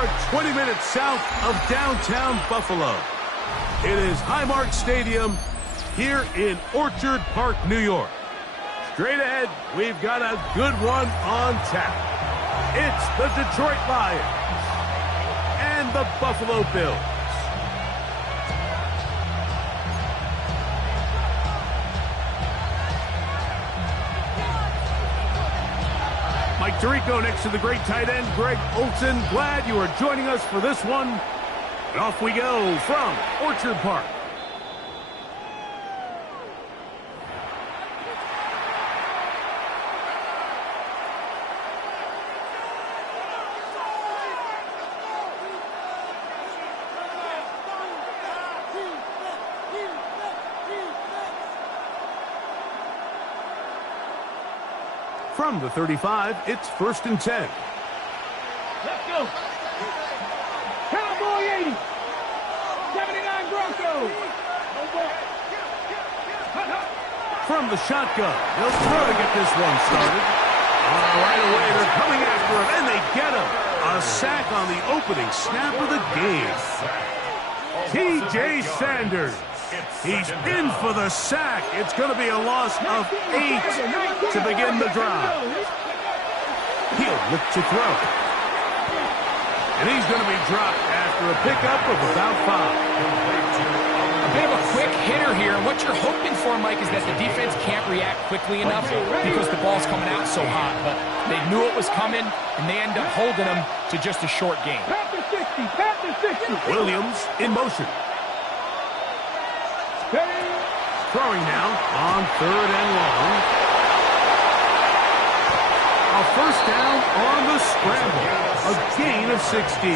are 20 minutes south of downtown Buffalo. It is Highmark Stadium here in Orchard Park, New York. Straight ahead, we've got a good one on tap. It's the Detroit Lions and the Buffalo Bills. Mike Tirico next to the great tight end, Greg Olsen. Glad you are joining us for this one. And off we go from Orchard Park. From the 35, it's 1st and 10. Let's go. Cowboy 80. 79 Broncos. From the shotgun, they'll throw to get this one started. Right away, they're coming after him, and they get him. A sack on the opening snap of the game. T.J. Sanders. He's in for the sack. It's going to be a loss of 8 to begin the drive. He'll look to throw. And he's going to be dropped after a pickup of about 5. A bit of a quick hitter here. And what you're hoping for, Mike, is that the defense can't react quickly enough because the ball's coming out so hot. But they knew it was coming, and they end up holding them to just a short game. Williams in motion. Throwing now on 3rd and long. A first down on the scramble. A gain of 16.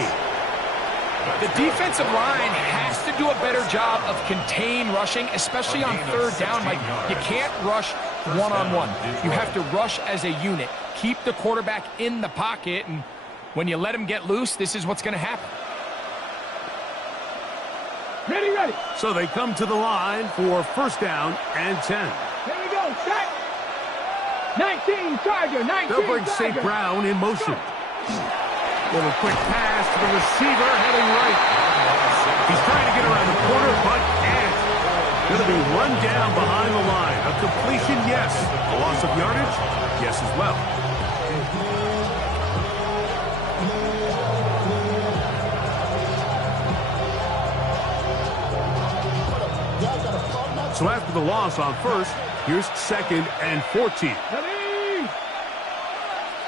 The defensive line has to do a better job of contain rushing, especially on 3rd down. Like, you can't rush one-on-one. You have to rush as a unit. Keep the quarterback in the pocket, and when you let him get loose, this is what's going to happen. Ready. So they come to the line for 1st down and 10. Here we go. Set. 19 Charger. 19 They'll bring St. Brown in motion. Little quick pass to the receiver heading right. He's trying to get around the corner, but can't. Going to be run down behind the line. A completion, yes. A loss of yardage, yes as well. So after the loss on 1st, here's 2nd and 14.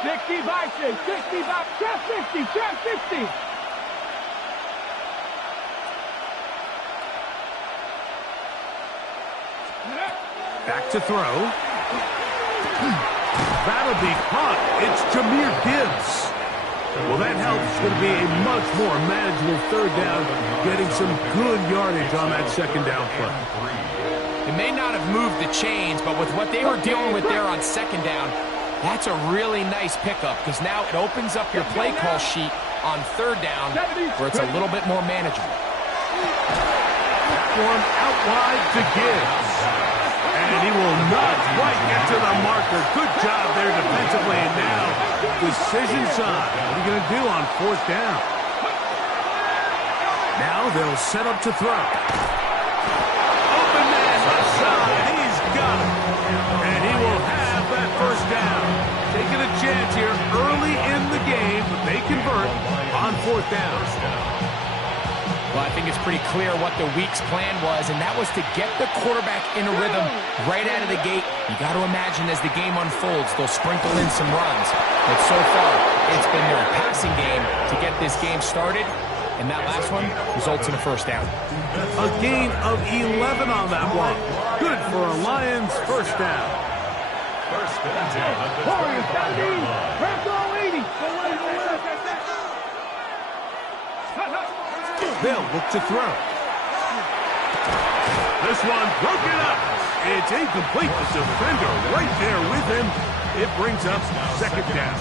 65, 65, trap 50, trap 50. Back to throw. That'll be caught. It's Jahmyr Gibbs. Well, that helps. It's going to be a much more manageable 3rd down, getting some good yardage on that 2nd down play. It may not have moved the chains, but with what they were dealing with there on 2nd down, that's a really nice pickup because now it opens up your play call sheet on 3rd down where it's a little bit more manageable. That one out wide to Gibbs. And he will not quite get to the marker. Good job there defensively. And now, decision time. What are you going to do on 4th down? Now they'll set up to throw. Open man left side. He's got it. And he will have that 1st down. Taking a chance here early in the game, but they convert on 4th down. Well, I think it's pretty clear what the week's plan was, and that was to get the quarterback in a rhythm right out of the gate. You got to imagine as the game unfolds, they'll sprinkle in some runs. But so far, it's been their passing game to get this game started, and that last one results in a 1st down. A gain of 11 on that one. Good for a Lions 1st down. 1st and 10. Warriors, 70. Bronco 80. They'll look to throw. This one broken up. It's incomplete. The defender right there with him. It brings up 2nd down.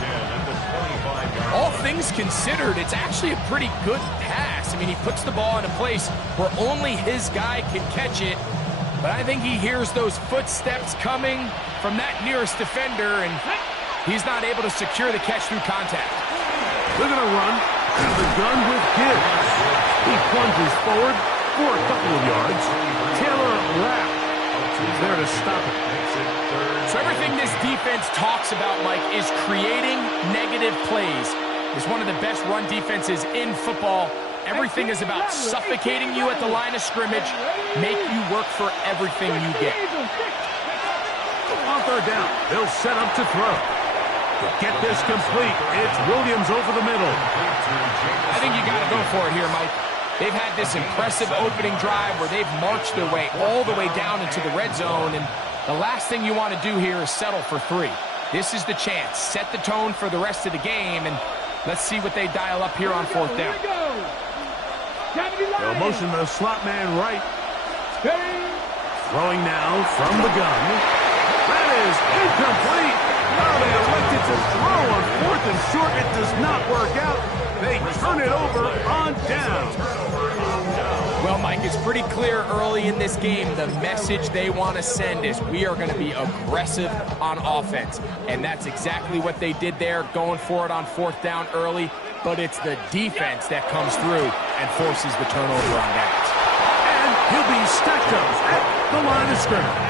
All things considered, it's actually a pretty good pass. I mean, he puts the ball in a place where only his guy can catch it. But I think he hears those footsteps coming from that nearest defender, and he's not able to secure the catch through contact. They're going to run Out of the gun with Gibbs. He plunges forward for a couple of yards. Taylor Rapp is there to stop it. So everything this defense talks about, Mike, is creating negative plays. It's one of the best run defenses in football. Everything is about suffocating you at the line of scrimmage, make you work for everything you get. On third down, they'll set up to throw. To get this complete, it's Williams over the middle. I think you got to go for it here, Mike. They've had this impressive opening drive where they've marched their way all the way down into the red zone, and the last thing you want to do here is settle for 3. This is the chance. Set the tone for the rest of the game, and let's see what they dial up here on fourth down. They'll motion the slot man right. Throwing now from the gun. That is incomplete. Now they elected to throw on 4th and short. It does not work out. They turn it over on down. Well, Mike, it's pretty clear early in this game the message they want to send is we are going to be aggressive on offense. And that's exactly what they did there, going for it on 4th down early. But it's the defense that comes through and forces the turnover on downs. And he'll be stacked up at the line of scrimmage.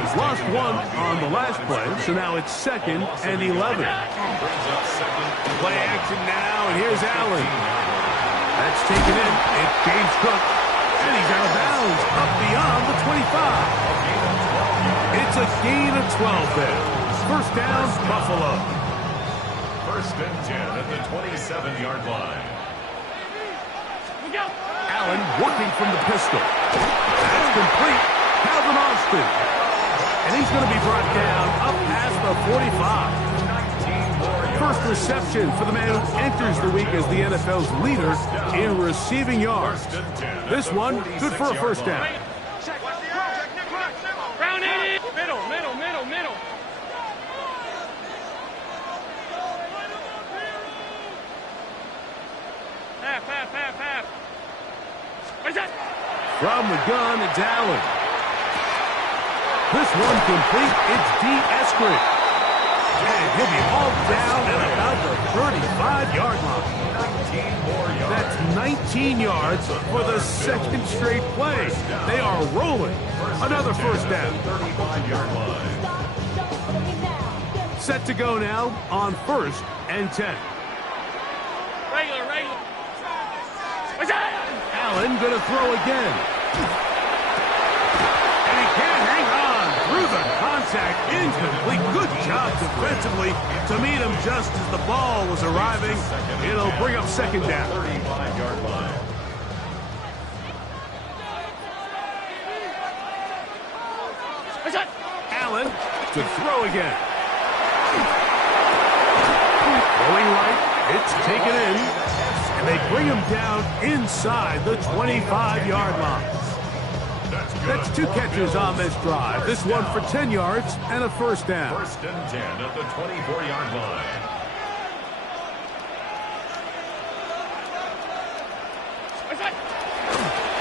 He's lost 1 on the last play, so now it's 2nd and 11. Play action now, and here's Allen. That's taken in. It's James Cook, and he's out of bounds up beyond the 25. It's a gain of 12 there. First down, Buffalo. 1st and 10 at the 27-yard line. Allen working from the pistol. That's complete. Calvin Austin. And he's going to be brought down up past the 45. First reception for the man who enters the week as the NFL's leader in receiving yards. This one, good for a first down. From the gun, it's Allen. This one complete. It's D. Eskridge. And he'll be all down at about the 35-yard line. That's 19 yards for the 2nd straight play. They are rolling. Another first down. Set to go now on 1st and 10. Allen going to throw again. And he can't hang on through the contact. Incomplete. Good job defensively to meet him just as the ball was arriving. It'll bring up 2nd down. 35-yard line. Allen to throw again. Going right. It's taken in. And they bring him down inside the 25-yard line. That's 2 catches on this drive. This one for 10 yards and a first down. 1st and 10 at the 24-yard line.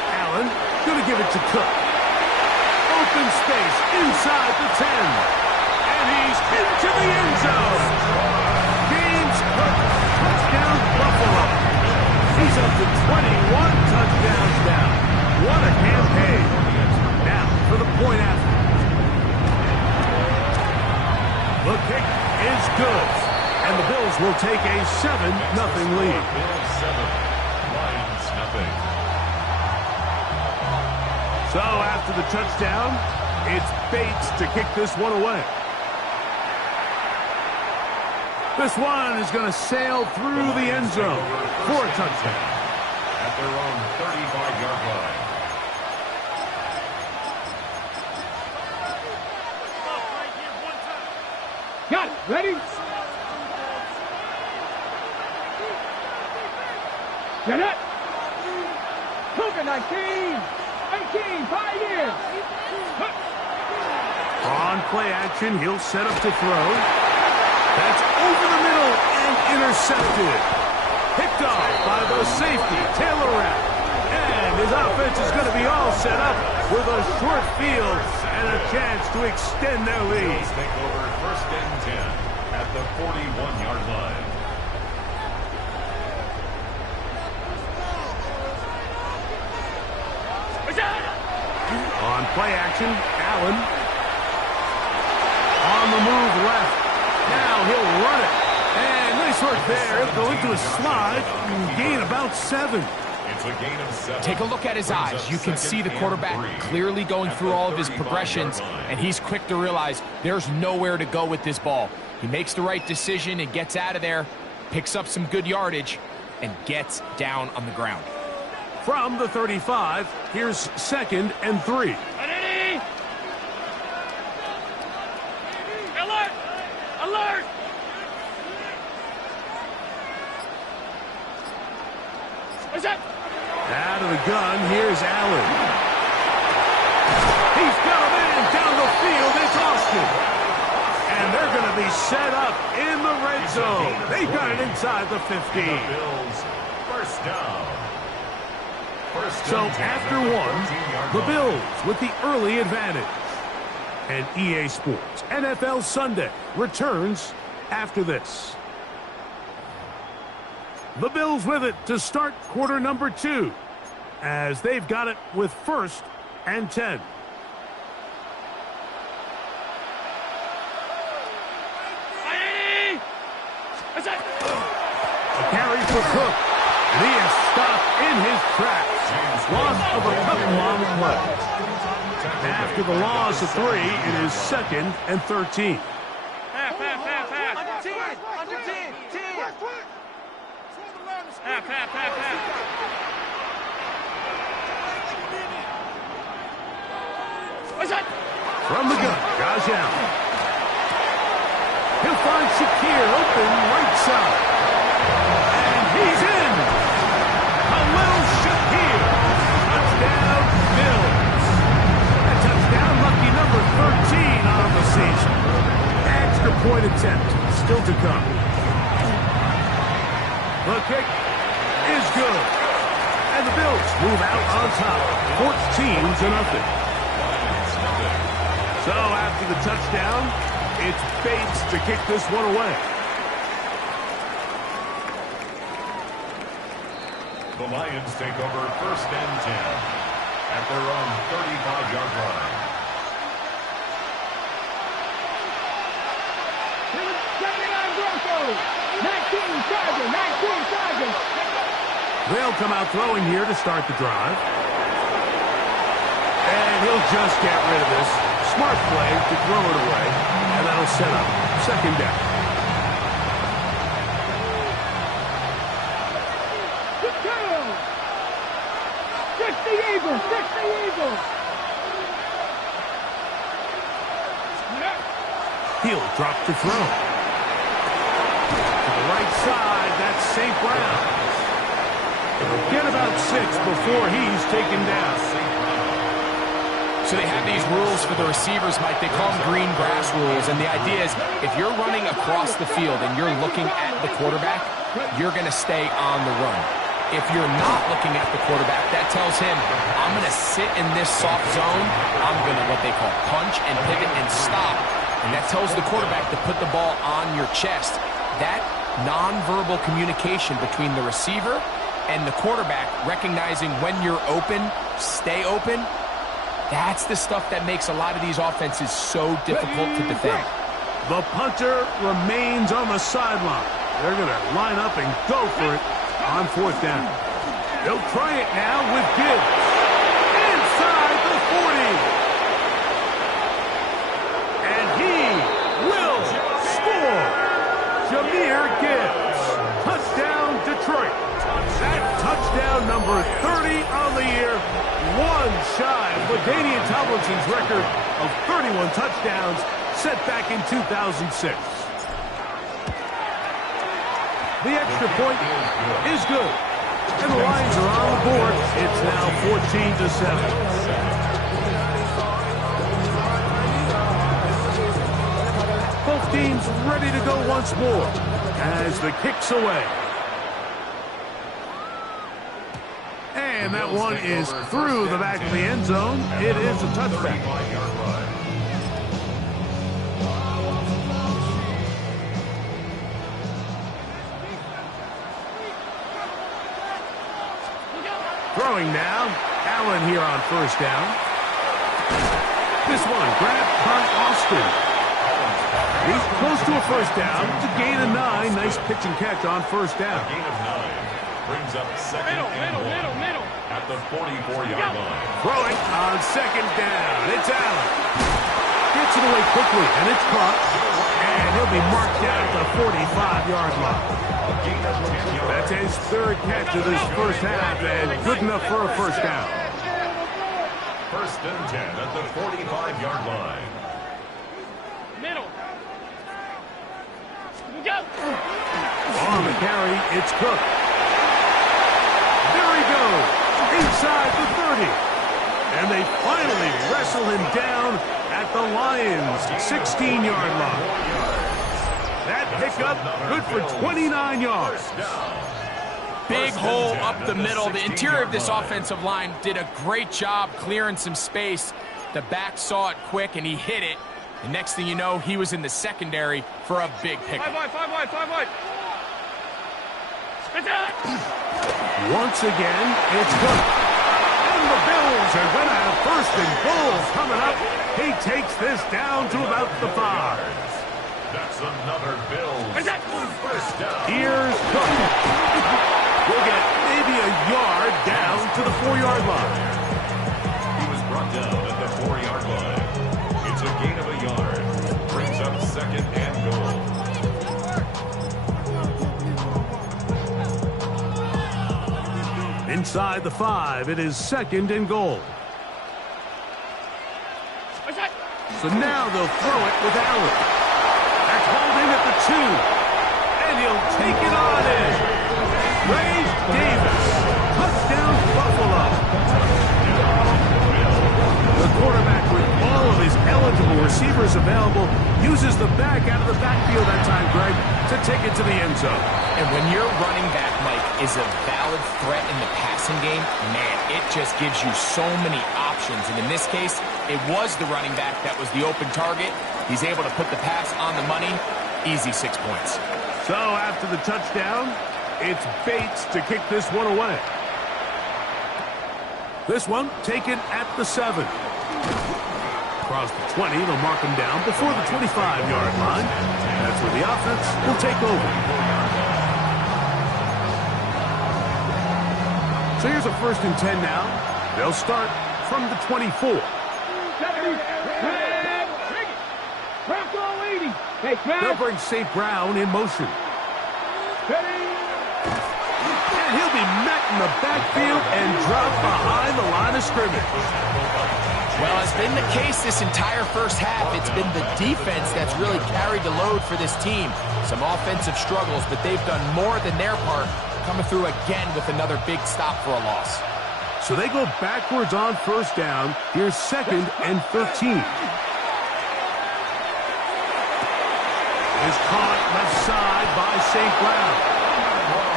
Allen going to give it to Cook. Open space inside the 10. And he's into the end zone. James Cook, touchdown Buffalo. He's up to 21 touchdowns now. What a campaign. Now for the point after. The kick is good. And the Bills will take a 7-0 lead. Bills 7, Lions nothing. So after the touchdown, it's Bates to kick this one away. This one is going to sail through the end zone for a touchdown. At their own 35-yard line. Got it. Ready? Get it. Cougar 19. 18. 5 years. On play action, he'll set up to throw. That's over the middle and intercepted. Picked off by the safety, Taylor Rapp. And his offense is going to be all set up with a short field and a chance to extend their lead. Bills take over 1st and 10 at the 41-yard line. play action. Allen. On the move left. Now he'll run it. And nice work there. He'll go into a slide and gain about 7. It's a gain of 7. Take a look at his eyes. You can see the quarterback clearly going through all of his progressions, and he's quick to realize there's nowhere to go with this ball. He makes the right decision and gets out of there, picks up some good yardage, and gets down on the ground. From the 35, here's 2nd and 3. Alert! Alert! What's that? Out of the gun, here's Allen. He's got a man down the field. It's Austin. And they're going to be set up in the red zone. They've got it inside the 15. Bills, first down. So after one, the Bills with the early advantage. And EA Sports NFL Sunday returns after this. The Bills with it to start quarter number 2, as they've got it with 1st and 10. A carry for Cook, and he is stopped in his tracks. Loss of a couple on the play. After the loss of 3, it is 2nd and 13. Pass. Under 10. Under 10. 10. Pass. What's that? From the gun, Josh Allen. He'll find Shakir open right side. And he's in. Khalil Shakir. Touchdown, Bills. A touchdown, lucky number 13 on the season. Extra point attempt still to come. The kick is good. And the Bills move out on top, 14-0. So after the touchdown, it's Bates to kick this one away. The Lions take over 1st and 10 at their own 35-yard line. Broncos. 19 Chargers. They'll come out throwing here to start the drive. And he'll just get rid of this. Smart play to throw it away. And that'll set up 2nd down. Fix the Eagles. He'll drop to throw. To the right side, that's St. Brown. He'll get about 6 before he's taken down. So they have these rules for the receivers, Mike. They call them green grass rules. And the idea is if you're running across the field and you're looking at the quarterback, you're going to stay on the run. If you're not looking at the quarterback, that tells him, I'm going to sit in this soft zone. I'm going to what they call punch and pivot and stop. And that tells the quarterback to put the ball on your chest. That nonverbal communication between the receiver and the quarterback, recognizing when you're open, stay open, that's the stuff that makes a lot of these offenses so difficult to defend. The punter remains on the sideline. They're going to line up and go for it on 4th down. They'll try it now with Gibbs. Inside the 40. And he will score. Jahmyr Gibbs. Touchdown, Detroit. That touchdown number 30 on the year. One shy of LaDainian Tomlinson's record of 31 touchdowns set back in 2006. The extra point is good. And the Lions are on the board. It's now 14-7. Both teams ready to go once more as the kick's away. And that one is through the back of the end zone. It is a touchback. Throwing now. Allen here on 1st down. this one. Grab by Austin. He's close to a first down. It's a gain of 9. Nice pitch and catch on first down. Gain of 9 brings up second and one at the 44-yard line. Throw it on second down. It's Allen. Gets it away quickly, and it's caught. And he'll be marked down at the 45-yard line. That's his third catch of this first half, and good enough for a first down. First and 10 at the 45-yard line. Middle. Go. On the carry, it's Cook. There he goes, inside the 30. And they finally wrestle him down at the Lions' 16-yard line. That pickup good for 29 yards. Big hole up the middle. The interior of this offensive line did a great job clearing some space. The back saw it quick, and he hit it. The next thing you know, he was in the secondary for a big pickup. 5 wide. Once again, it's Cook. And the Bills are going to have first and goal coming up. He takes this down to about the 5. That's another Bills first down. Here's Cook. We'll get maybe a yard down to the 4-yard line. He was brought down at the 4-yard line. It's a gain of a yard. Brings up second and goal. Inside the 5, it is second and goal. So now they'll throw it with Allen. That's holding at the 2. And he'll take it on in. Ray Davis. Touchdown, Buffalo. The quarterback, with all of his eligible receivers available, uses the back out of the backfield that time, Greg, to take it to the end zone. And when your running back, Mike, is a valid threat in the passing game, man, it just gives you so many options. And in this case, it was the running back that was the open target. He's able to put the pass on the money. Easy 6 points. So after the touchdown, it's Bates to kick this one away. This one taken at the 7. Across the 20, they'll mark him down before the 25-yard line. That's where the offense will take over. So here's a first and 10 now. They'll start from the 24. They'll bring St. Brown in motion. And he'll be met in the backfield and dropped behind the line of scrimmage. Well, it's been the case this entire first half. It's been the defense that's really carried the load for this team. Some offensive struggles, but they've done more than their part, coming through again with another big stop for a loss. So they go backwards on first down. Here's second and 13. Is caught left side by St. Brown.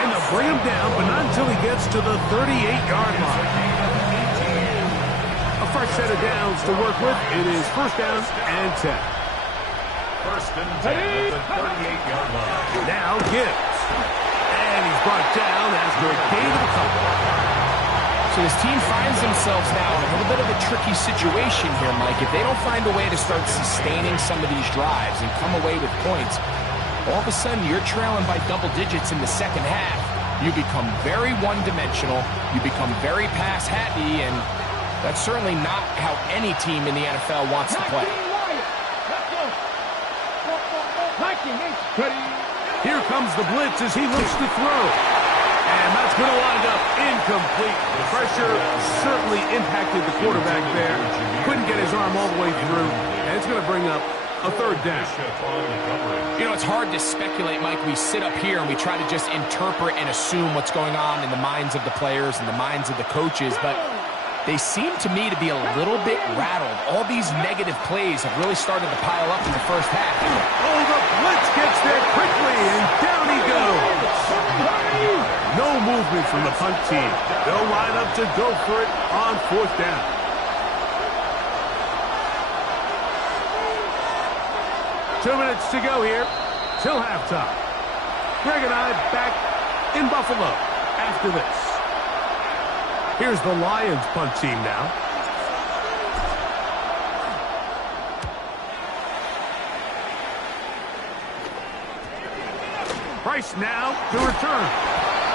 And they'll bring him down, but not until he gets to the 38-yard line. A fresh set of downs to work with. It is first down and 10. First and 10 at the 38-yard line. Now Gibbs. And he's brought down after a gain of a couple. So this team finds themselves now in a little bit of a tricky situation here, Mike. If they don't find a way to start sustaining some of these drives and come away with points, all of a sudden you're trailing by double digits in the second half. You become very one-dimensional. You become very pass-happy, and that's certainly not how any team in the NFL wants to play. Here comes the blitz as he looks to throw. And that's going to wind up incomplete. The pressure certainly impacted the quarterback there. Couldn't get his arm all the way through. And it's going to bring up a third down. You know, it's hard to speculate, Mike. We sit up here and we try to just interpret and assume what's going on in the minds of the players and the minds of the coaches. But they seem to me to be a little bit rattled. All these negative plays have really started to pile up in the first half. Oh, the blitz gets there quickly, and down he goes. No movement from the punt team. They'll line up to go for it on fourth down. Two minutes to go here till halftime. Greg and I back in Buffalo after this. Here's the Lions punt team now. Price now to return.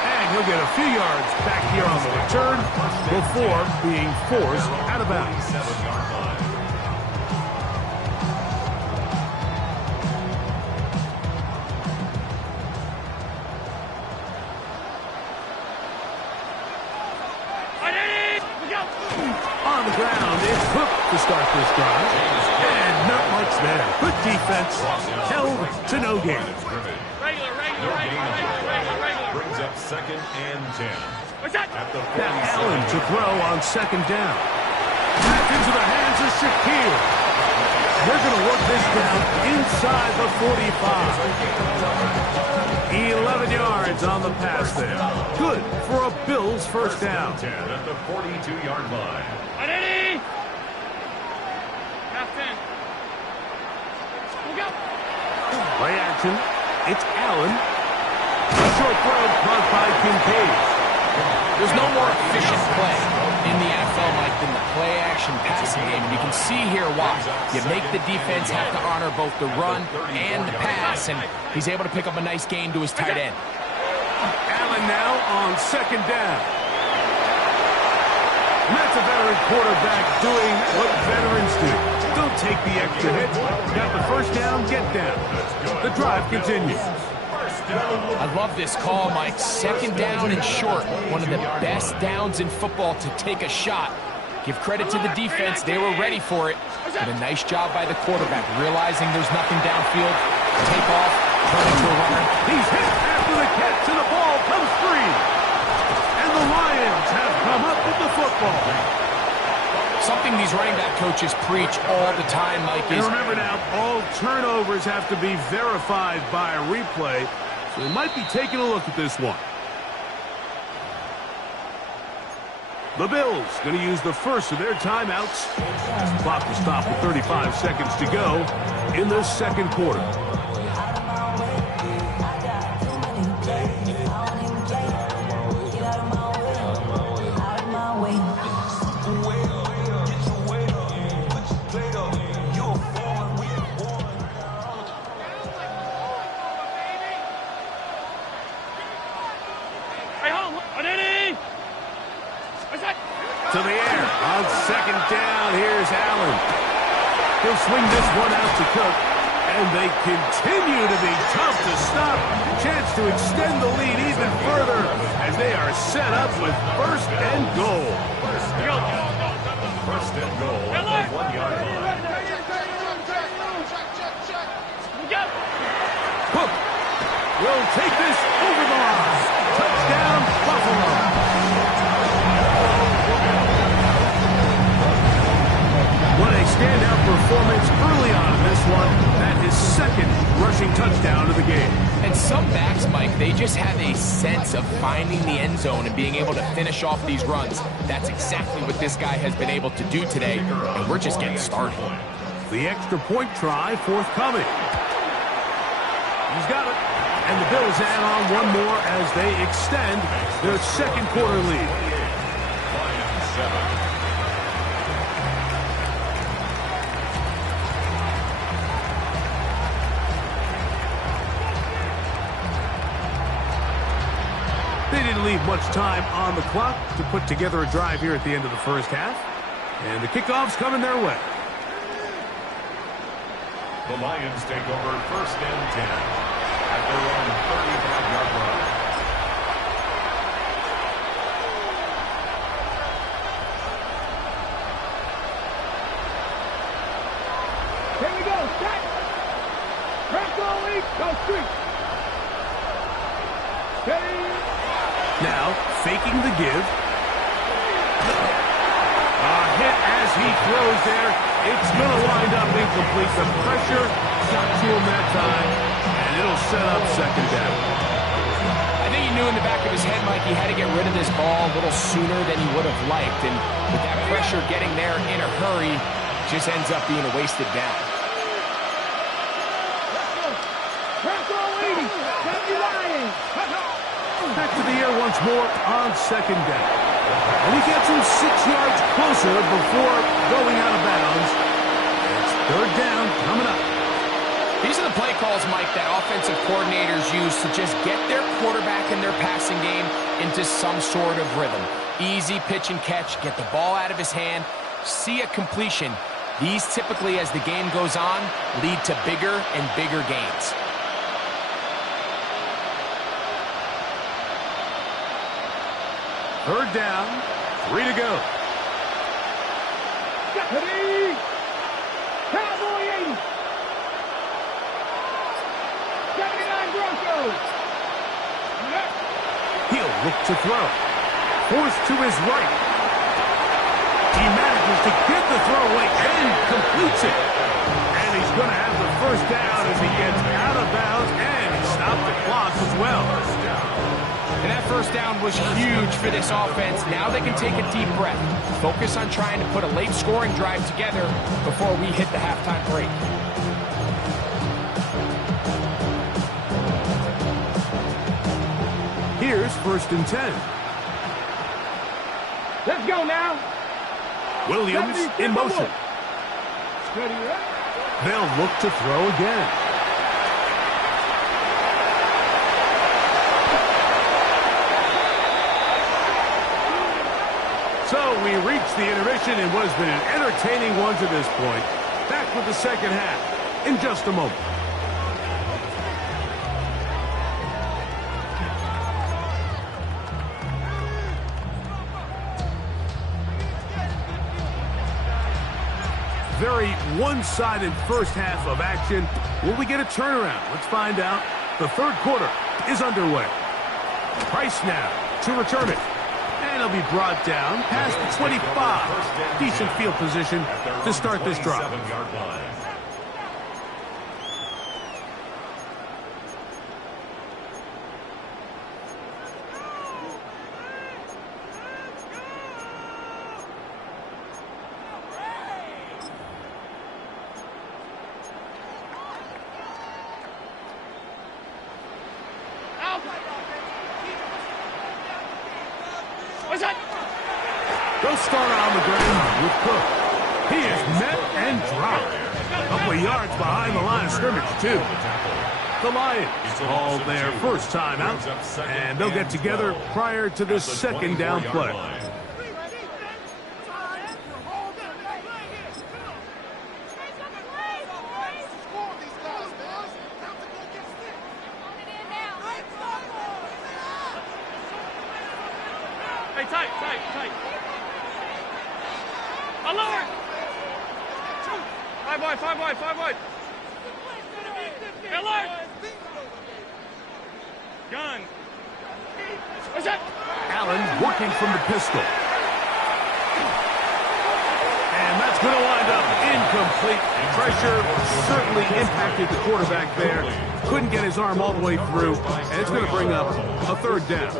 And he'll get a few yards back here on the return before being forced out of bounds. 47-yard line. On the ground, it's Cook to start this drive. And not much there. Good defense, held to no gain. Regular. Brings up 2nd and 10. What's that? At the Now 47. Allen to throw on 2nd down. Back into the hands of Shakir. They're going to work this down inside the 45. 11 yards on the pass there. Good for a Bills first down. 10 at the 42-yard line. Ready? Half 10. We'll go. Play action. It's Allen. A short throw caught by Kincaid. There's no more efficient play in the NFL, Mike, than the play-action passing game. And you can see here why. You make the defense have to honor both the run and the pass, and he's able to pick up a nice gain to his tight end. Allen now on 2nd down. And that's a veteran quarterback doing what veterans do. Don't take the extra hit. Got the first down, get down. The drive continues. I love this call, Mike. 2nd down and short. One of the best downs in football to take a shot. Give credit to the defense. They were ready for it. And a nice job by the quarterback, realizing there's nothing downfield. Take off, turn into a runner. He's hit after the catch, and the ball comes free. And the Lions have come up with the football. Something these running back coaches preach all the time, Mike, And is... remember now, all turnovers have to be verified by a replay. So we might be taking a look at this one. The Bills going to use the first of their timeouts. Clock will stop with 35 seconds to go in the 2nd quarter. To the air on 2nd down. Here's Allen. He'll swing this one out to Cook. And they continue to be tough to stop. Chance to extend the lead even further as they are set up with 1st and goal. First and goal at the 1-yard line. Cook will take this over the line. Touchdown, Buffalo. What a standout performance early on in this one. That is 2nd rushing touchdown of the game. And some backs, Mike, they just have a sense of finding the end zone and being able to finish off these runs. That's exactly what this guy has been able to do today, and we're just getting started. The extra point try forthcoming. He's got it. And the Bills add on one more as they extend their 2nd quarter lead. Lions 7. They didn't leave much time on the clock to put together a drive here at the end of the first half. And the kickoff's coming their way. The Lions take over 1st and 10 at their own 35-yard line. Here we go. Set. Press all week. Go street. Steady. Now, faking the give. A hit as he throws there. It's going to wind up incomplete. The pressure got to him that time, and it'll set up 2nd down. I think he knew in the back of his head, Mike, he had to get rid of this ball a little sooner than he would have liked. And with that pressure getting there in a hurry, just ends up being a wasted down. Back to the air once more on 2nd down. And he gets him 6 yards closer before going out of bounds. It's 3rd down coming up. These are the play calls, Mike, that offensive coordinators use to just get their quarterback and their passing game into some sort of rhythm. Easy pitch and catch, get the ball out of his hand, see a completion. These typically, as the game goes on, lead to bigger and bigger gains. Third down, 3 to go. Ready? Cowboy 80. 79 Broncos. He'll look to throw. Forced to his right. He manages to get the throw away and completes it. And he's going to have the first down as he gets out of bounds, and he stopped the clock as well. And that first down was huge for this offense. Now they can take a deep breath. Focus on trying to put a late scoring drive together before we hit the halftime break. Here's 1st and 10. Let's go now. Williams in motion. Ready, right? They'll look to throw again. So we reach the intermission in what has been an entertaining one to this point. Back with the second half in just a moment. Very one-sided first half of action. Will we get a turnaround? Let's find out. The third quarter is underway. Price now to return it. And it'll be brought down past the 25. Decent field position to start this drive. They'll start on the ground with Cook. He is met and dropped. A couple of yards behind the line of scrimmage, too. The Lions all their first time out, and they'll get together prior to the second down play. Hey, tight. Alert! 5 wide. Alert! Gun. What's that? Allen working from the pistol. And that's going to wind up incomplete. Pressure certainly impacted the quarterback there. Couldn't get his arm all the way through, and it's going to bring up a third down.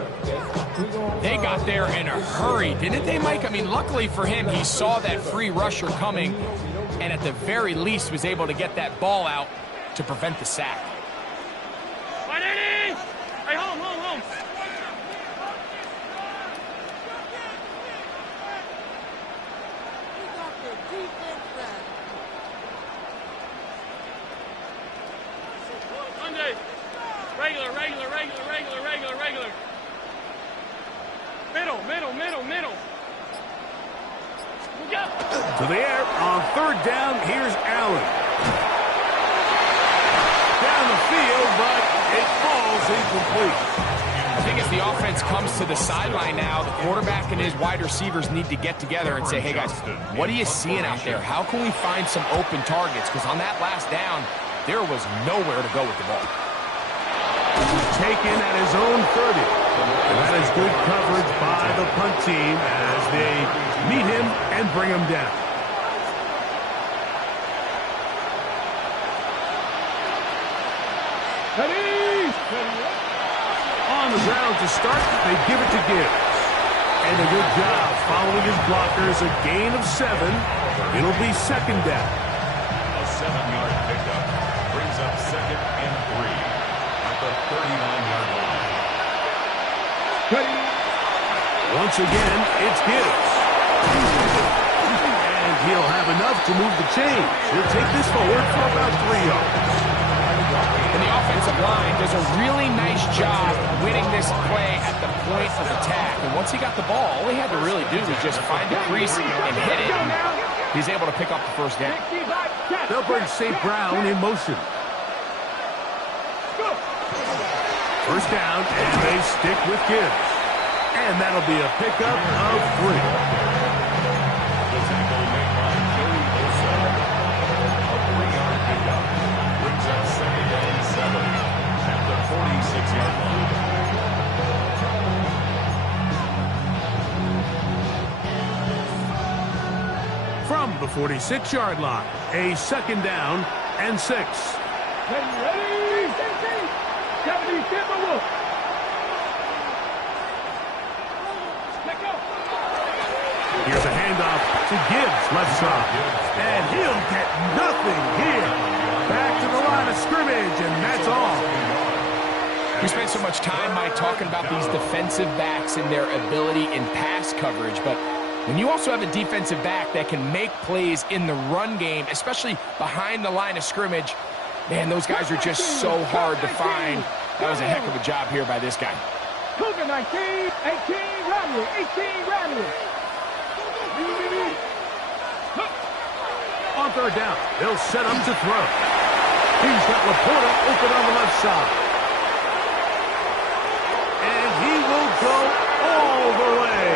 They got there in a hurry, didn't they, Mike? I mean, luckily for him, he saw that free rusher coming, and at the very least was able to get that ball out to prevent the sack. Hey, home. Monday. Regular. Middle. Go. To the air on third down. Here's Allen. Down the field, but it falls incomplete. I think as the offense comes to the sideline now, the quarterback and his wide receivers need to get together and say, hey, guys, what are you seeing out there? How can we find some open targets? Because on that last down, there was nowhere to go with the ball. Taken at his own 30. And that is good coverage by the punt team as they meet him and bring him down. Ready. On the ground to start, they give it to Gibbs. And a good job following his blockers, a gain of 7. It'll be second down. A 7-yard pickup brings up 2nd and 3 at the 39-yard line. Ready. Once again, it's Gibbs. And he'll have enough to move the chains. He'll take this forward for about 3 yards. And the offensive line does a really nice job winning this play at the point of attack. And once he got the ball, all he had to really do was just find the crease and hit it. He's able to pick up the first down. They'll bring St. Brown in motion. First down, and they stick with Gibbs. And that'll be a pickup of 3. The tackle made by Joey Bosa. A 3-yard pickup. Brings up 2nd and 7 at the 46-yard line. From the 46-yard line, a 2nd down and 6. Ready? 70 Timberwolves. Let go. Here's a handoff to Gibbs, left side. And he'll get nothing here. Back to the line of scrimmage, and that's all. We spent so much time, Mike, talking about these defensive backs and their ability in pass coverage, but when you also have a defensive back that can make plays in the run game, especially behind the line of scrimmage, man, those guys are just so hard to find. That was a heck of a job here by this guy. Cougar 19, 18, Radley, 18, Radley. On third down, they'll set up to throw. He's got Laporta open on the left side. And he will go all the way.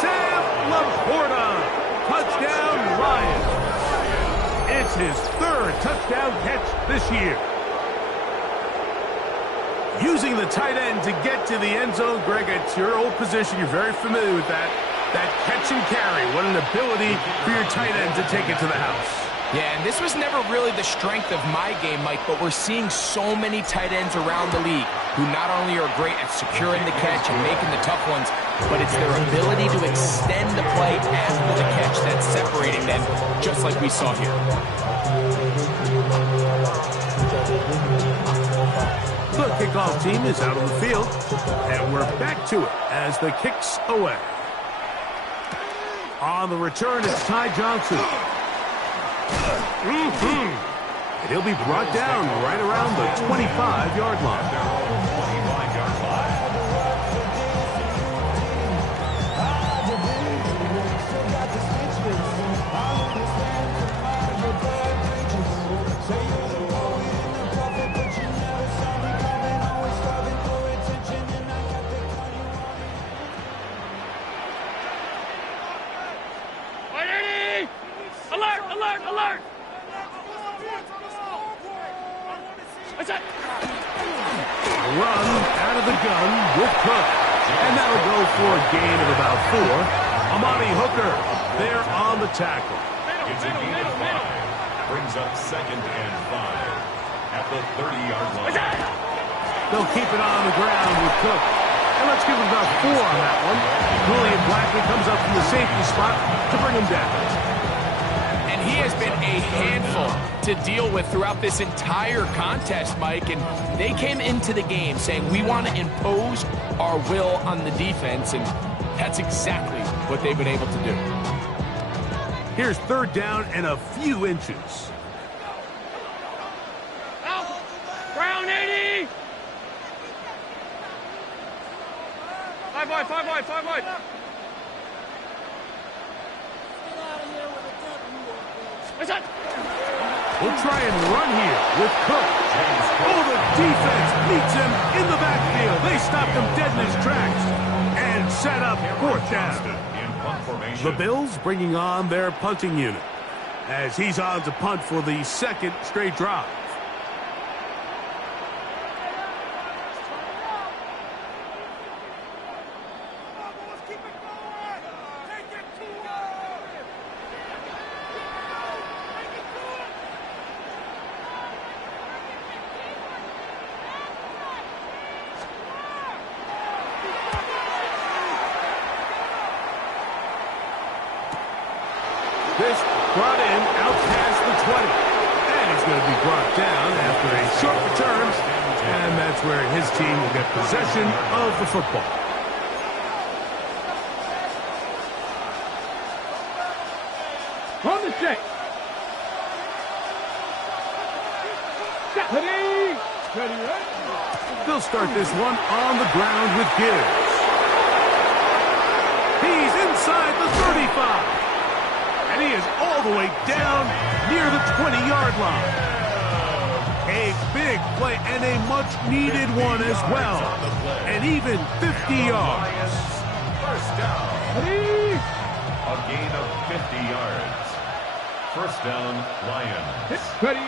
Sam Laporta, touchdown Lions. It's his 3rd touchdown catch this year. Using the tight end to get to the end zone, Greg, it's your old position. You're very familiar with that. That catch and carry. What an ability for your tight end to take it to the house. Yeah, and this was never really the strength of my game, Mike, but we're seeing so many tight ends around the league who not only are great at securing the catch and making the tough ones, but it's their ability to extend the play after the catch that's separating them, just like we saw here. The kickoff team is out on the field, and we're back to it as the kick's away. On the return, it's Ty Johnson. And he'll be brought down right around the 25-yard line. 25-yard line. Alert, alert, alert! What's that? Run out of the gun with Cook. And that'll go for a gain of about 4. Amani Hooker there on the tackle. It's a gain of 5. Brings up 2nd and 5 at the 30-yard line. They'll keep it on the ground with Cook. And let's give him about 4 on that one. Julian Blackley comes up from the safety spot to bring him down. And he has been a handful to deal with throughout this entire contest, Mike. And they came into the game saying, we want to impose our will on the defense. And that's exactly what they've been able to do. Here's 3rd down and a few inches. Out! Brown 80! 5 wide, 5 wide, 5 wide. What's that? We'll try and run here with Cook. Oh, the defense meets him in the backfield. They stopped him dead in his tracks and set up 4th down. The Bills bringing on their punting unit as he's on to punt for the 2nd straight drive. This brought in out past the 20. And he's going to be brought down after a short return. And that's where his team will get possession of the football. Ready, ready. They'll start this one on the ground with Gibbs. He's inside the 35. And he is all the way down near the 20-yard line. A big play and a much-needed one as well. And even 50 yards. First down. Ready. A gain of 50 yards. First down, Lions. Ready.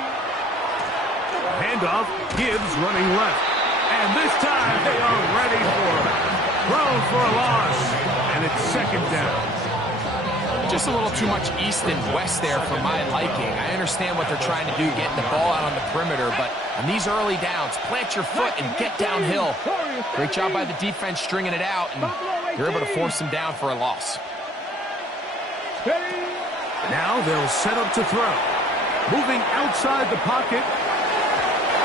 Handoff, Gibbs running left. And this time they are ready for him. Thrown for a loss. And it's second down. Just a little too much east and west there for my liking. I understand what they're trying to do, getting the ball out on the perimeter, but on these early downs, plant your foot and get downhill. Great job by the defense stringing it out, and they're able to force them down for a loss. Now they'll set up to throw. Moving outside the pocket.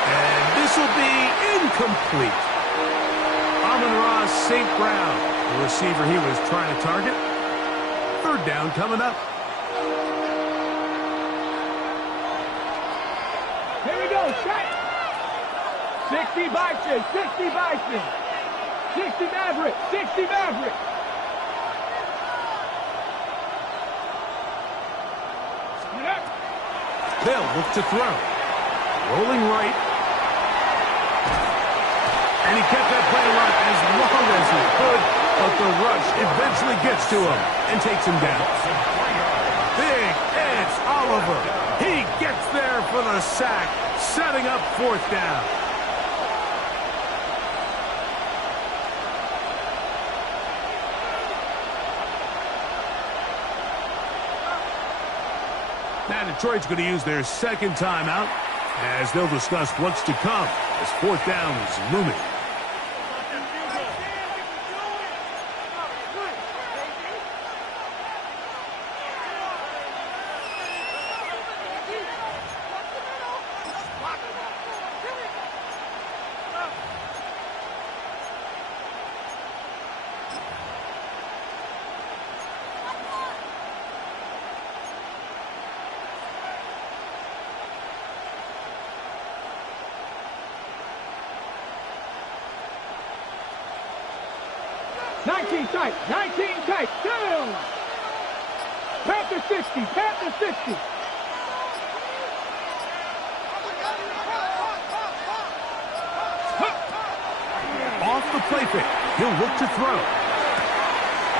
And this will be incomplete. Amon-Ra St. Brown, the receiver he was trying to target. Third down coming up. Here we go, set. 60 Bison, 60 Bison. 60 Maverick, 60 Maverick. They'll look to throw. Rolling right. And he kept that play alive as long as he could, but the rush eventually gets to him and takes him down. Big Edge Oliver. He gets there for the sack, setting up fourth down. Now Detroit's going to use their second timeout as they'll discuss what's to come as fourth down is looming. Tight, 19 tight, down. Panther 60, Panther 60. Off the play fake, he'll look to throw.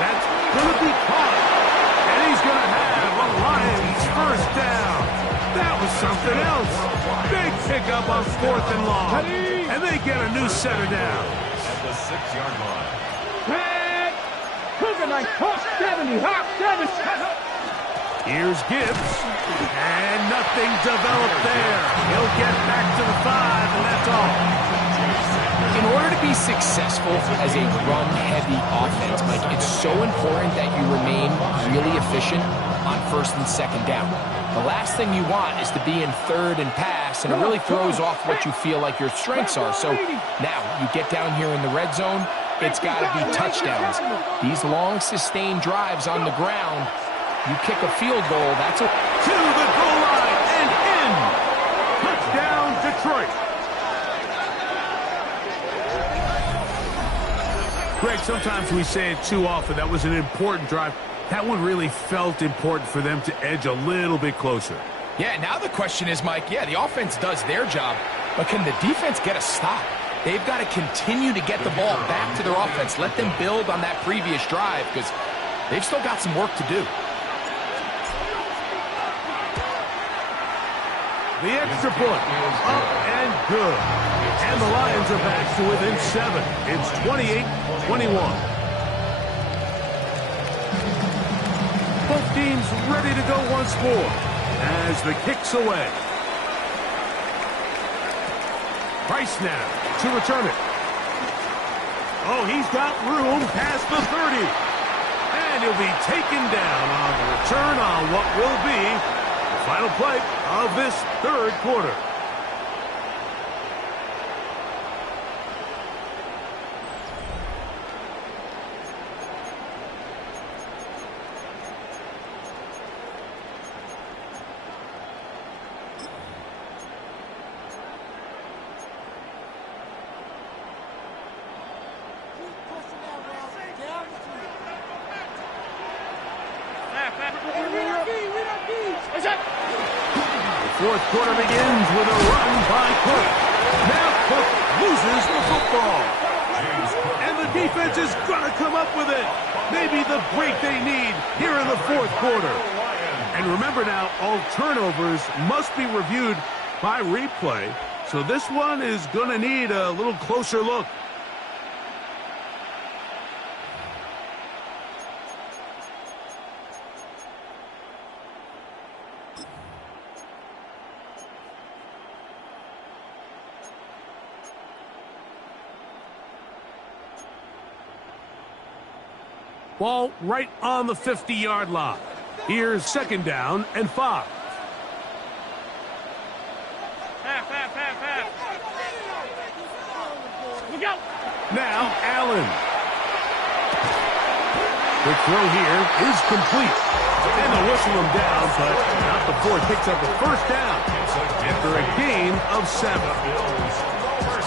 That's going to be caught. And he's going to have a Lions first down. That was something else. Big pickup on fourth and long. And they get a new center down. At the 6-yard line. Nice. Hawk 70, Hawk 70. Here's Gibbs. And nothing developed there. He'll get back to the 5, and that's all. In order to be successful as a run-heavy offense, Mike, it's so important that you remain really efficient on first and second down. The last thing you want is to be in third and pass, and it really throws off what you feel like your strengths are. So now you get down here in the red zone, it's got to be touchdowns. These long, sustained drives on the ground, you kick a field goal, that's a... To the goal line and in. Touchdown, Detroit. Greg, sometimes we say it too often. That was an important drive. That one really felt important for them to edge a little bit closer. Yeah, now the question is, Mike, yeah, the offense does their job, but can the defense get a stop? They've got to continue to get the ball back to their offense. Let them build on that previous drive because they've still got some work to do. The extra point, up and good. And the Lions are back to within 7. It's 28-21. Both teams ready to go once more as the kick's away. Price now to return it. Oh, he's got room past the 30. And he'll be taken down on the return on what will be the final play of this third quarter. The fourth quarter begins with a run by Cook. Now Cook loses the football. And the defense is going to come up with it. Maybe the break they need here in the fourth quarter. And remember now, all turnovers must be reviewed by replay. So this one is going to need a little closer look. Ball right on the 50-yard line. Here's second down and 5. Now Allen. The throw here is complete. And they'll whistle him down, but not before it picks up a first down after a gain of 7.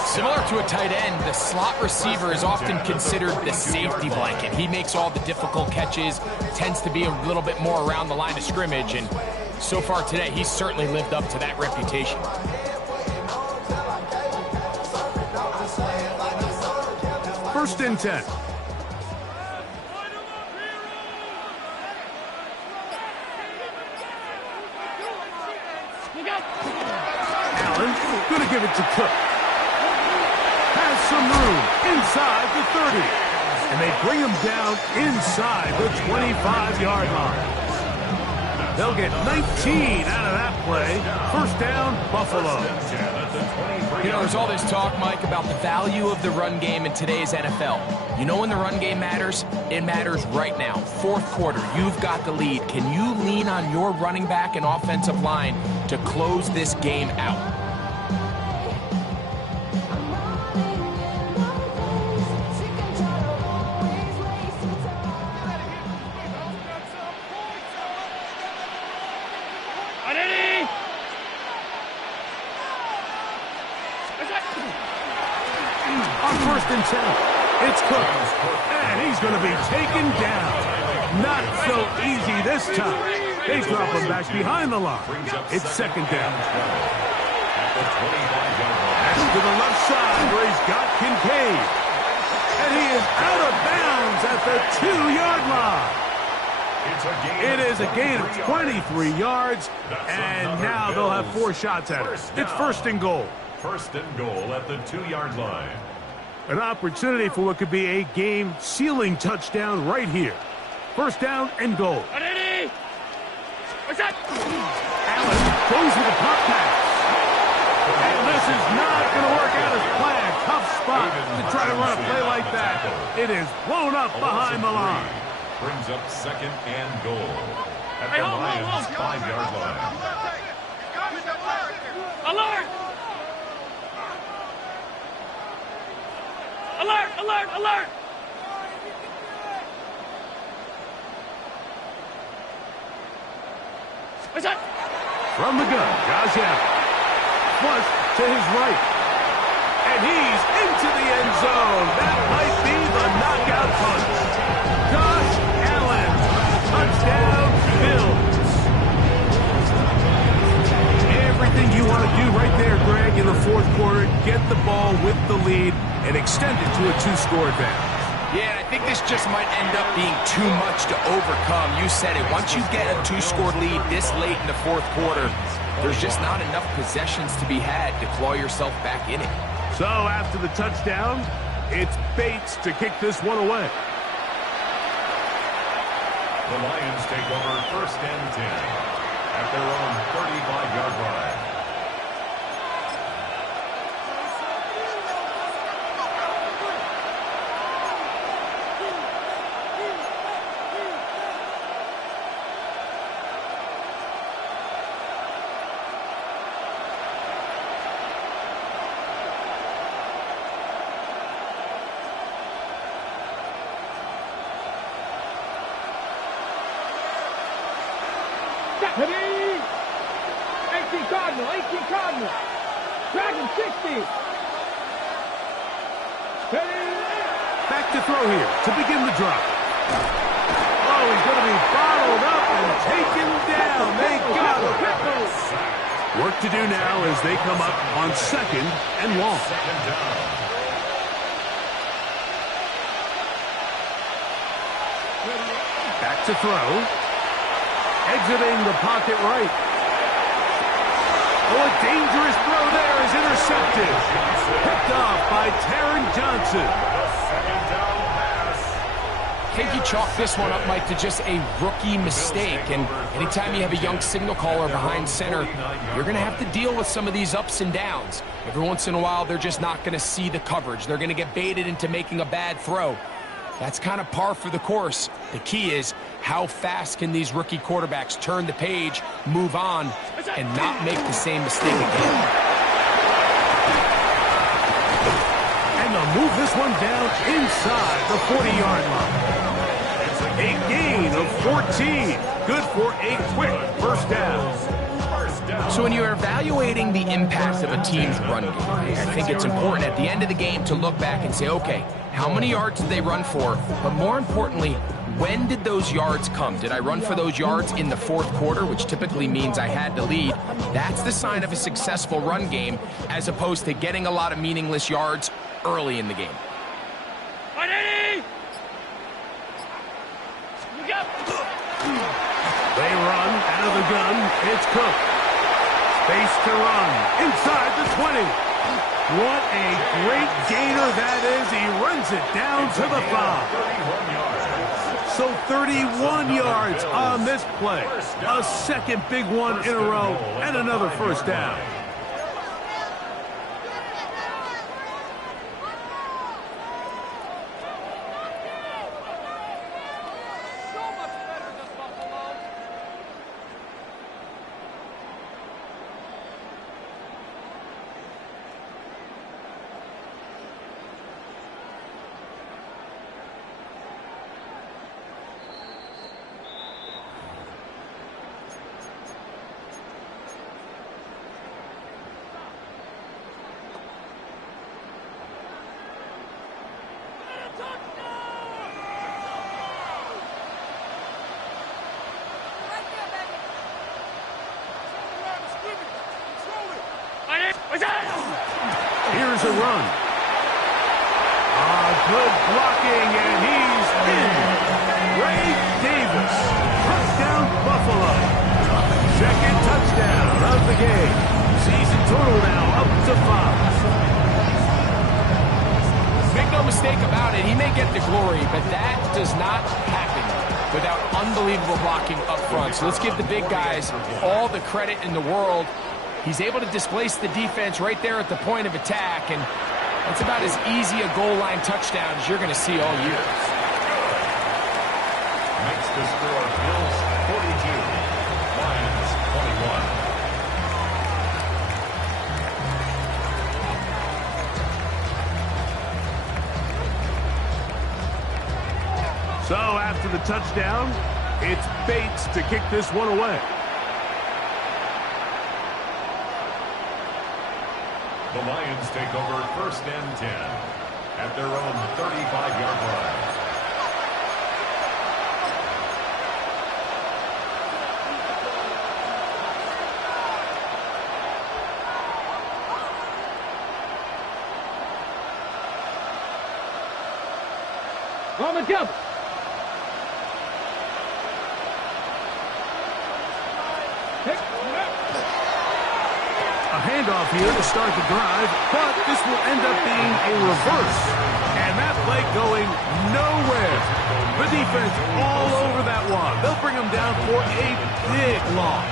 Similar to a tight end, the slot receiver is often considered the safety blanket. He makes all the difficult catches, tends to be a little bit more around the line of scrimmage, and so far today, he's certainly lived up to that reputation. First and 10. Allen going to give it to Cook. Has some room inside the 30. And they bring him down inside the 25-yard line. They'll get 19 out of that play. First down, Buffalo. You know, there's all this talk, Mike, about the value of the run game in today's NFL. You know when the run game matters? It matters right now. Fourth quarter, you've got the lead. Can you lean on your running back and offensive line to close this game out? On first and 10, it's Cook, and he's going to be taken down. Not so easy this time. They drop him back behind the line. It's second down. That's to the left side where he's got Kincaid. And he is out of bounds at the 2-yard line. It is a gain of 23 yards, and now they'll have 4 shots at it. It's first and goal. First and goal at the 2-yard line. An opportunity for what could be a game-sealing touchdown right here. First down and goal. Allen goes with a pop pass. And this is not going to work out as planned. Tough spot to try to run a play like that. It is blown up behind the line. Brings up second and goal at the Lions' 5-yard line. Alert! Alert! Alert! Alert! From the gun, Josh Allen. Flush to his right. And he's into the end zone. That might be the knockout punch. Josh Allen. Touchdown, Bills. Everything you want to do right there, Greg, in the fourth quarter. Get the ball with the lead and extend it to a 2-score advantage. Yeah, and I think this just might end up being too much to overcome. You said it. Once you get a 2-score lead this late in the fourth quarter, there's just not enough possessions to be had to claw yourself back in it. So after the touchdown, it's Bates to kick this one away. The Lions take over first and 10 at their own 35-yard line. Heavy! 18 Cardinal, 18 Cardinal. Dragon 60. Heavy! Back to throw here to begin the drive. Oh, he's going to be bottled up, and to do now as they come up on 2nd and long. Second down. Back to throw. Exiting the pocket right. Oh, a dangerous throw there is intercepted. Picked off by Taron Johnson. Second down pass. I think he chalked this one up, Mike, to just a rookie mistake. And anytime you have a young signal caller behind center, you're going to have to deal with some of these ups and downs. Every once in a while, they're just not going to see the coverage. They're going to get baited into making a bad throw. That's kind of par for the course. The key is how fast can these rookie quarterbacks turn the page, move on, and not make the same mistake again. And they'll move this one down inside the 40-yard line. A gain of 14. Good for a quick first down. So when you're evaluating the impact of a team's run game, I think it's important at the end of the game to look back and say, okay, how many yards did they run for? But more importantly, when did those yards come? Did I run for those yards in the fourth quarter, which typically means I had to lead? That's the sign of a successful run game, as opposed to getting a lot of meaningless yards early in the game. They run out of the gun. It's Cook. Space to run inside the 20. What a great gainer that is. He runs it down to the 5. So 31 yards on this play. A second big one in a row and another first down. Here's a run. Good blocking, and he's in. Ray Davis. Touchdown, Buffalo. Second touchdown of the game. Season total now up to 5. Make no mistake about it, he may get the glory, but that does not happen without unbelievable blocking up front. So let's give the big guys all the credit in the world. He's able to displace the defense right there at the point of attack, and that's about as easy a goal line touchdown as you're going to see all year. Makes the score Bills 42, Lions 21. So after the touchdown, it's Bates to kick this one away. The Lions take over 1st and 10 at their own 35-yard line. Roman jump. A handoff here to start the drive, but this will end up being a reverse. And that play going nowhere. The defense all over that one. They'll bring him down for a big loss.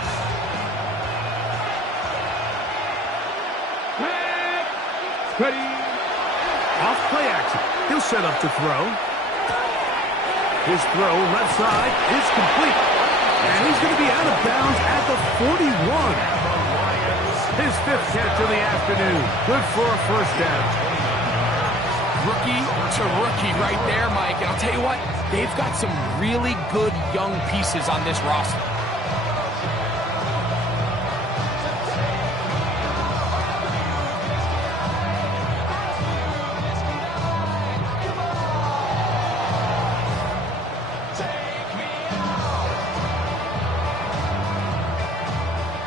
Ready. Off play action. He'll set up to throw. His throw left side is complete. And he's going to be out of bounds at the 41. His 5th catch of the afternoon. Good for a first down. Rookie to rookie right there, Mike. And I'll tell you what, they've got some really good young pieces on this roster.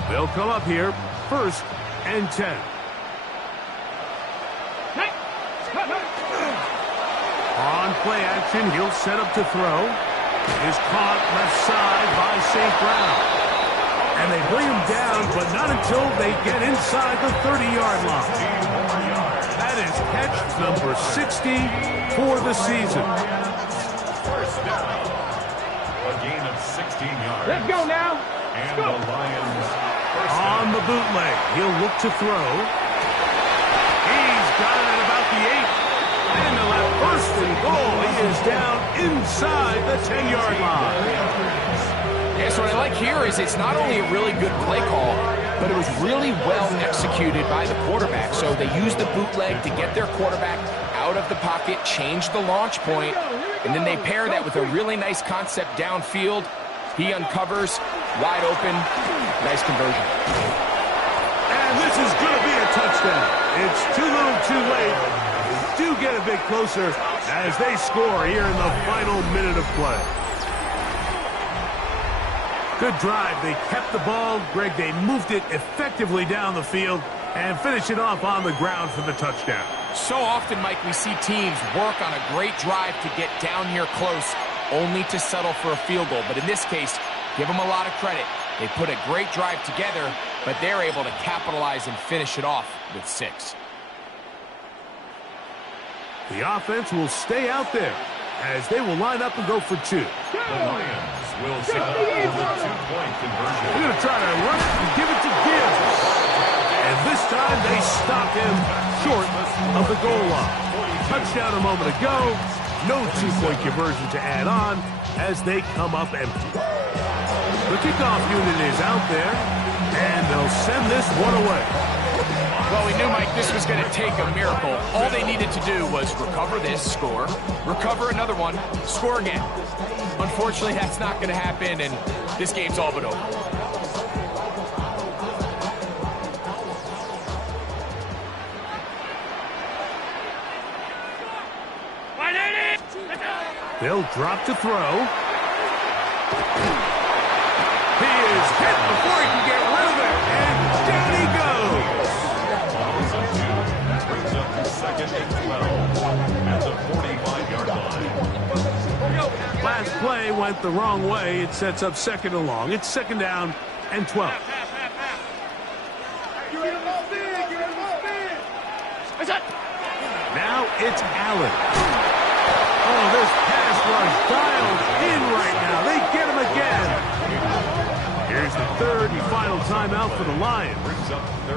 They'll come up here. 1st and 10. On play action, he'll set up to throw. Is caught left side by St. Brown. And they bring him down, but not until they get inside the 30-yard line. That is catch number 60 for the season. First down. A gain of 16 yards. Let's go now. And the Lions On the bootleg, he'll look to throw. He's got it at about the 8. And the left first and goal. He is down inside the 10-yard line. Yeah, so what I like here is it's not only a really good play call, but it was really well executed by the quarterback. So they used the bootleg to get their quarterback out of the pocket, change the launch point, and then they pair that with a really nice concept downfield. He uncovers, wide open, nice conversion. And this is going to be a touchdown. It's too little too late. They do get a bit closer as they score here in the final minute of play. Good drive. They kept the ball. Greg, they moved it effectively down the field and finish it off on the ground for the touchdown. So often, Mike, we see teams work on a great drive to get down here close, only to settle for a field goal. But in this case, give them a lot of credit. They put a great drive together, but they're able to capitalize and finish it off with 6. The offense will stay out there as they will line up and go for 2. The Lions will set up with a 2-point conversion. They're going to try to run it and give it to Gibbs. And this time they stop him short of the goal line. Touchdown a moment ago. No 2-point conversion to add on as they come up empty. The kickoff unit is out there, and they'll send this one away. Well, we knew, Mike, this was going to take a miracle. All they needed to do was recover this, score, recover another one, score again. Unfortunately, that's not going to happen, and this game's all but over. They'll drop to throw. He is hit before he can get rid of it, and down he goes. Brings up to 2nd and 12 at the 45-yard line. Last play went the wrong way. It sets up 2nd and long. It's 2nd down and 12. Now it's Allen. Oh, this pass rush dialed in right now. They get him again. Here's the 3rd and final timeout for the Lions.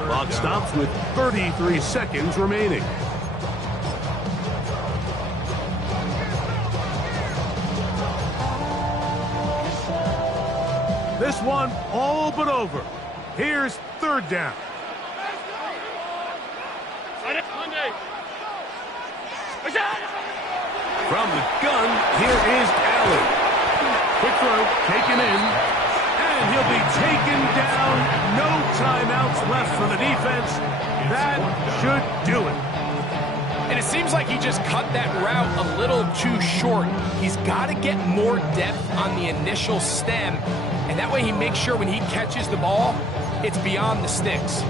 Clock stops with 33 seconds remaining. This one all but over. Here's 3rd down. From the gun, here is Allen. Quick throw, taken in, and he'll be taken down. No timeouts left for the defense. That should do it. And it seems like he just cut that route a little too short. He's got to get more depth on the initial stem, and that way he makes sure when he catches the ball, it's beyond the sticks.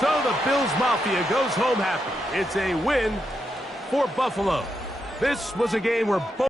So the Bills Mafia goes home happy. It's a win for Buffalo. This was a game where both